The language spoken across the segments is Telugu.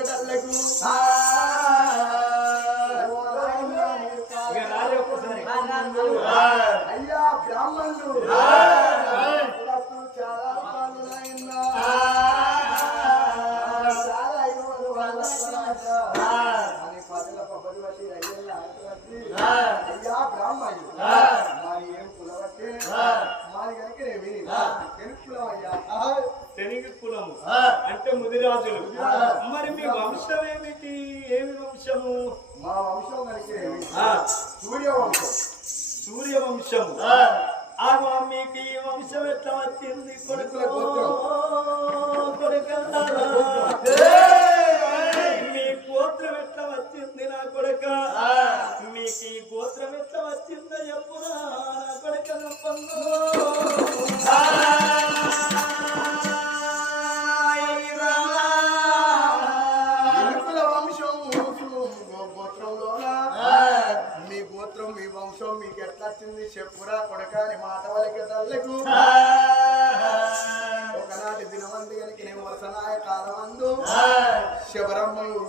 పలికటల్లకు అయ్యా బ్రాహ్మణులు చాలా అయ్యా బ్రాహ్మణులు మాది ఏం కులవట్టి మాది కనుకనేమి కులం అయ్యా శనిగి కులము అంటే ముదిరాజులు. మరి మీ వంశం ఏమిటి? ఏమి వంశము? మా వంశం కనుకనేమి సూర్యవంశం. సూర్యవంశము. మీకు ఈ వంశం ఎట్లా వచ్చింది? కొడుకుల మీ గోత్రం ఎట్లా వచ్చింది నా కొడుక? మీకు ఈ గోత్రం ఎట్లా వచ్చిందో చెప్పురా నా కొడుక. మీ గోత్రం మీ వంశం మీకు ఎట్లా వచ్చింది చెప్పురా కొడకాని మాట వాళ్ళకి తల్లకు. ఒకనాటి దినమంది కనుక నేను వరుసనాయ కాలమందు శబరమ్మలు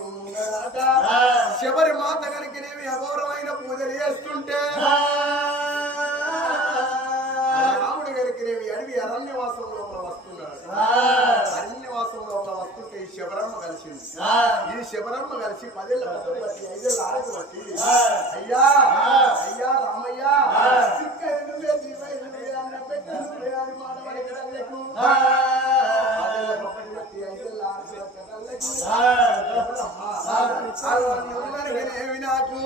శబరి మాత కనుక నేమి అఘోరమైన పూజలు చేస్తుంటే రాముడు కనుక నేమి అడవి అరణ్యవాసం లోపల వస్తున్నాడు. అరణ్యవాసం లోపల వస్తుంటే ఈ శబరమ్మ కలిసింది. ఈ శబరమ్మ కలిసి 10 ఏళ్ళ బట్టి 5 ఏళ్ళ ఆడకు బట్టి అయ్యా అయ్యా రామయ్యా నాకు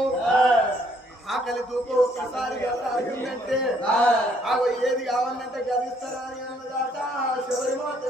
ఆకలి తూపు ఒక్కసారి అడిగిందంటే ఏది కావాలంటే గదిస్తారా అని అన్నదాట శబరిమాత